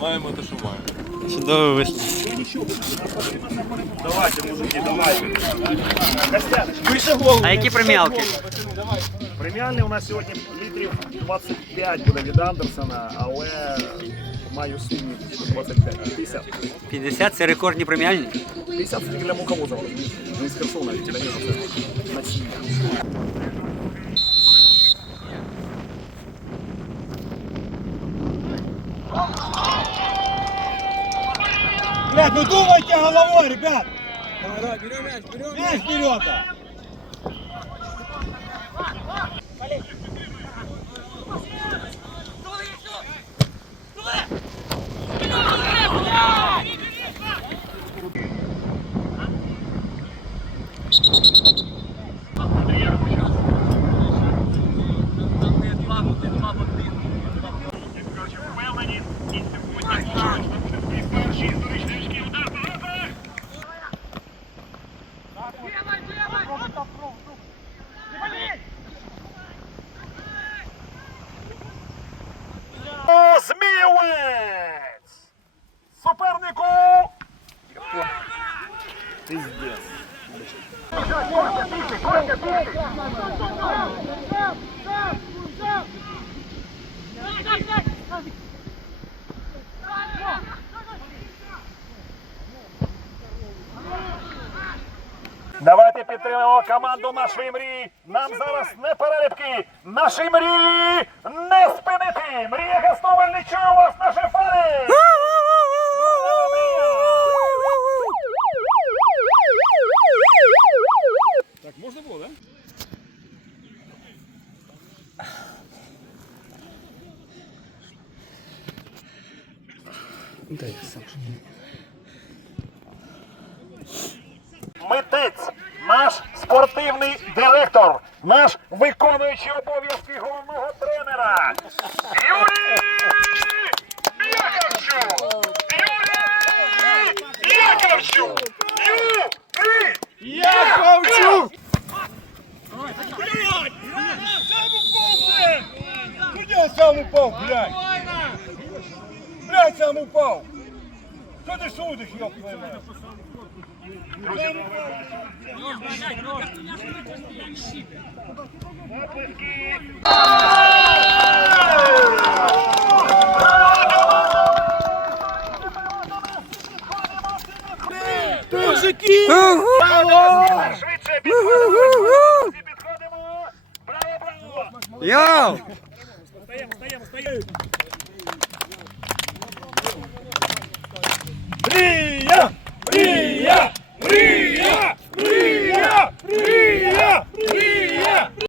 Маємо те, що маємо. Чудовий виступ. Давайте, мужики, давайте. Вище голову. А які преміалки? Преміальний у нас сьогодні літрів 25 буде від Андерсона, але маю сумнів, що 25. 50. 50 це рекордні преміальні? 50 це для муковоза. Не з Херсона, від тебе це насіння. Блядь, ну думайте головой, ребят! Берем мяч, берем мяч! вперед! Да. О, Змієвець! Супернику! Пиздец. Давайте підтримаємо команду нашої мрії. Нам зараз не переліпки. Наші мрії не спинити. Мрія Гастовель не чує вас, наші фани! Так, можна було, так? Митець, наш спортивний директор, наш виконуючий обов'язки головного тренера. Юрій Яковчук! Юрій Яковчук! Юрій Яковчук! Куди он сам упал, блядь? Блядь, сам упал! Что ты судишь, ёб твою мать? Швидше підходимо! Підходимо! Браво, браво! Йоу! Стаємо, стаємо, стаємо!